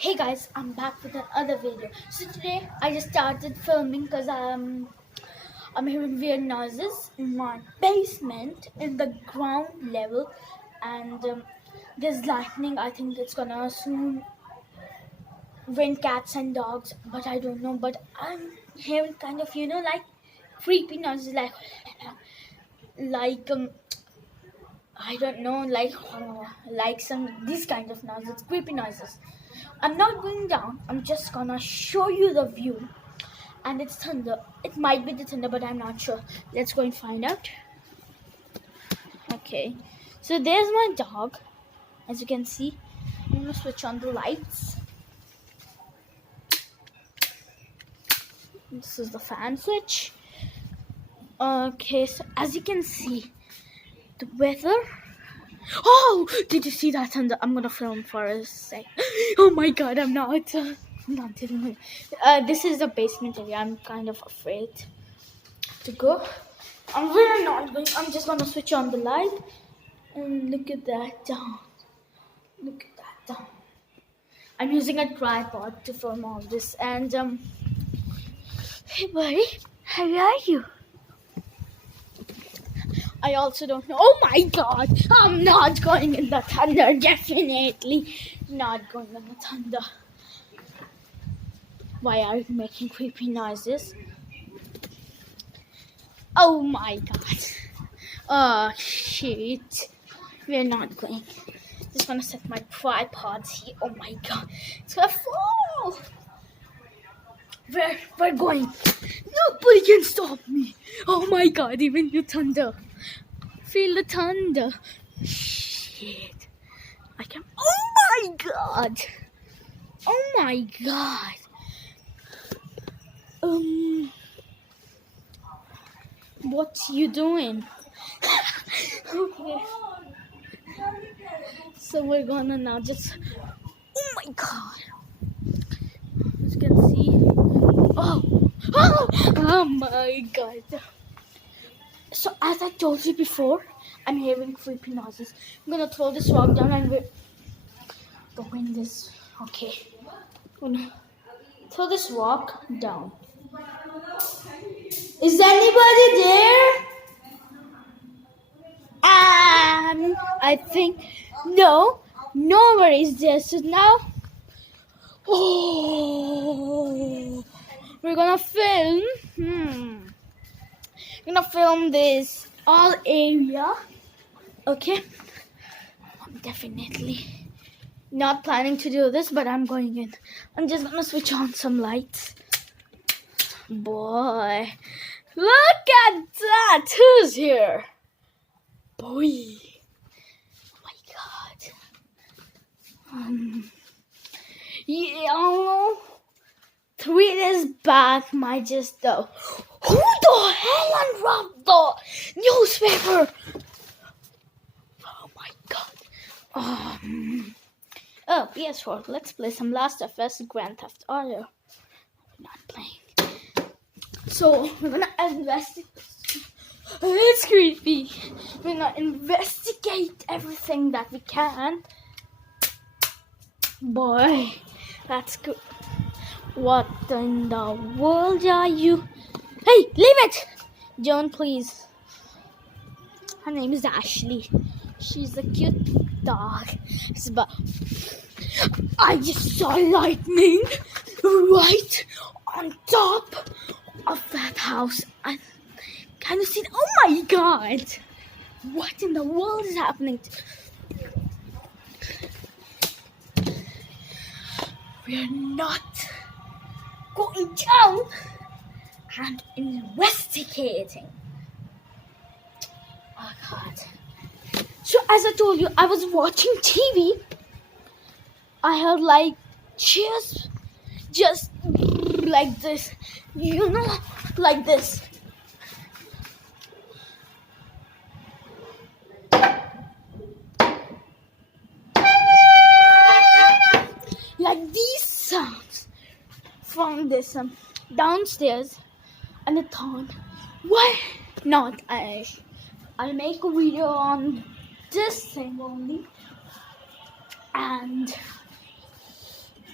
Hey guys, I'm back with another video. So today I just started filming because I'm hearing weird noises in my basement in the ground level, and there's lightning. I think it's gonna soon rain cats and dogs, but I don't know. But I'm hearing kind of like creepy noises, like I don't know, like some these kind of noises, creepy noises. I'm not going down. I'm just gonna show you the view, and it's thunder. It might be the thunder, but I'm not sure. Let's go and find out. Okay, so there's my dog, as you can see. I'm gonna switch on the lights. This is the fan switch. Okay, so as you can see, the weather. Oh, did you see that thunder? I'm gonna film for a sec. Oh my god, I'm not. I'm not even. This is the basement area. I'm kind of afraid to go. I'm really not going. I'm just gonna switch on the light and look at that down. Look at that down. I'm using a tripod to film all this. And hey buddy, how are you? I also don't know. Oh my god, I'm not going in the thunder. Definitely not going in the thunder. Why are you making creepy noises? Oh my god. Oh shit. We're not going. Just gonna set my tripods here. Oh my god. It's gonna fall. We're going. Nobody can stop me. Oh my god, even the thunder. Feel the thunder. Shit. I can. Oh my god. Oh my god. What you doing? Okay. So we're gonna now just. Oh my god. As you can see. Oh my god. So as I told you before, I'm hearing creepy noises. I'm gonna throw this rock down and we're going this. Okay. I'm gonna throw this rock down. Is anybody there? I think no, nobody is there. So now, we're gonna film. We're gonna film this all area. Okay, I'm definitely not planning to do this, but I'm going in. I'm just gonna switch on some lights. Boy, look at that! Who's here? Boy. Yeah, 3 days back, my just though. Who the hell unwrapped the newspaper? Oh my god. Oh, PS4. Let's play some Last of Us Grand Theft Auto. We're not playing. So we're gonna investigate. It's creepy. We're gonna investigate everything that we can. Boy, that's good. What in the world are you? Hey, leave it! Joan, please. Her name is Ashley. She's a cute dog. But I just saw lightning right on top of that house. I kind of seen. Oh my god! What in the world is happening? We're not going down and investigating. Oh god. So as I told you, I was watching TV. I heard like cheers just like this. Like this. Like these sounds from this downstairs, and I thought, why not? I'll make a video on this thing only, and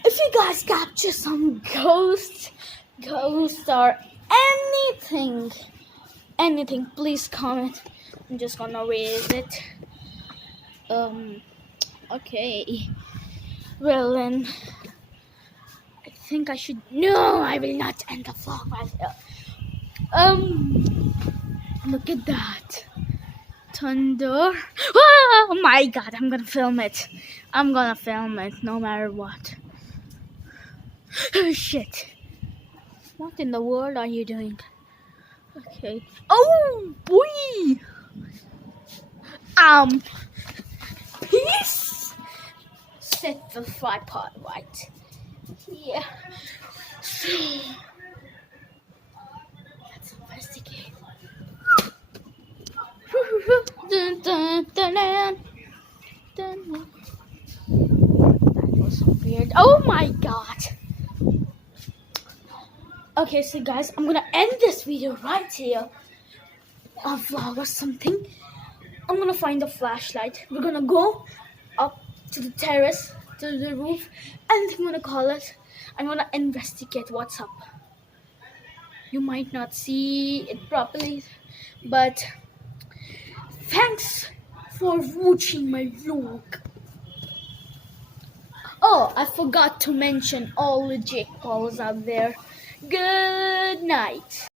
if you guys capture some ghost or anything, please comment. I'm just gonna raise it. Okay. Well then, I think I should. No, I will not end the vlog myself. Look at that. Thunder. Oh my god, I'm gonna film it. No matter what. Oh shit. What in the world are you doing? Okay. Oh boy. Please set the tripod right here. So let's investigate. Dun, dun, dun, dun, dun. That was so weird. Oh my god. Okay, so guys, I'm gonna end this video right here. A vlog or something. I'm gonna find a flashlight. We're gonna go up to the terrace, to the roof, and I'm gonna call it. I'm gonna investigate what's up. You might not see it properly, but thanks for watching my vlog. Oh, I forgot to mention all the Jake Pauls out there. Good night.